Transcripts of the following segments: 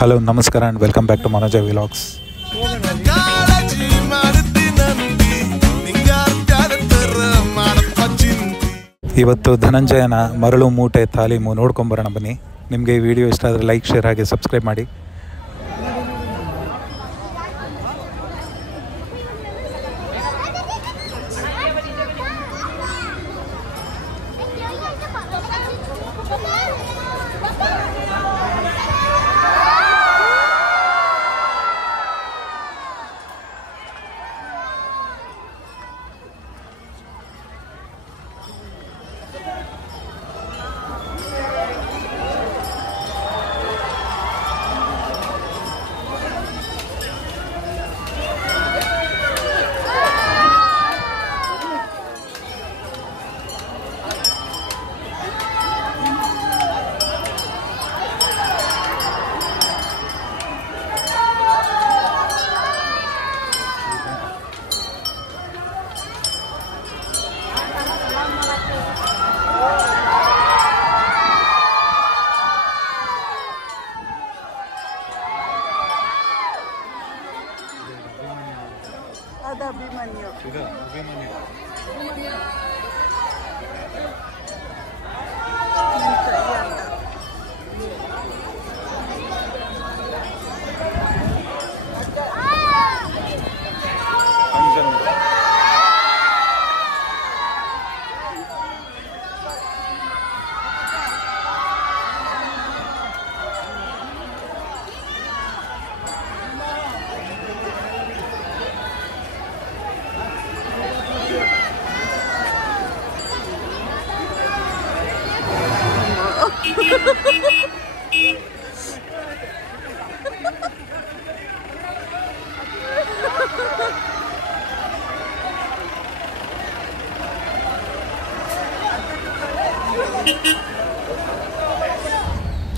Hello ನಮಸ್ಕಾರ and welcome back to Manoja vlogs. ಇವತ್ತು ಧನಂಜಯನ ಮರಳು ಮೂಟೆ ತಾಲೀಮು ನೋಡ್ಕೊಂಬರೋಣ ಬನ್ನಿ. ನಿಮಗೆ ಈ ವಿಡಿಯೋ ಇಷ್ಟ ಆದರೆ ಲೈಕ್, ಶೇರ್ ಹಾಗೆ ಸಬ್ಸ್ಕ್ರೈಬ್ ಮಾಡಿ. Ada Abimanyu.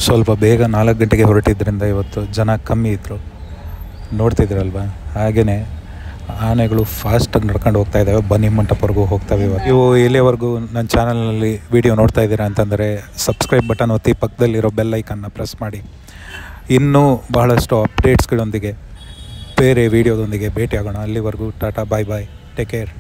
ಸ್ವಲ್ಪ ಬೇಗ 4 ಗಂಟೆಗೆ ಹೊರಟಿದ್ದರಿಂದ ಇವತ್ತು ಜನ ಕಮ್ಮಿ ಇದ್ದರು, ನೋಡ್ತಿದ್ರಲ್ವ. ಹಾಗೆಯೇ ಆನೆಗಳು ಫಾಸ್ಟಾಗಿ ನಡ್ಕೊಂಡು ಹೋಗ್ತಾ ಇದ್ದಾವೆ, ಬನ್ನಿ ಮಂಟಪವರೆಗೂ ಹೋಗ್ತವೆ. ನೀವು ಇಲ್ಲಿಯವರೆಗೂ ನನ್ನ ಚಾನಲ್ನಲ್ಲಿ ವಿಡಿಯೋ ನೋಡ್ತಾ ಇದ್ದೀರಾ ಅಂತಂದರೆ ಸಬ್ಸ್ಕ್ರೈಬ್ ಬಟನ್ ಒತ್ತಿ, ಪಕ್ಕದಲ್ಲಿರೋ ಬೆಲ್ ಐಕನ್ನ ಪ್ರೆಸ್ ಮಾಡಿ. ಇನ್ನೂ ಬಹಳಷ್ಟು ಅಪ್ಡೇಟ್ಸ್ಗಳೊಂದಿಗೆ ಬೇರೆ ವಿಡಿಯೋದೊಂದಿಗೆ ಭೇಟಿಯಾಗೋಣ. ಅಲ್ಲಿವರೆಗೂ ಟಾಟಾ, ಬಾಯ್ ಬಾಯ್, ಟೇಕ್ ಕೇರ್.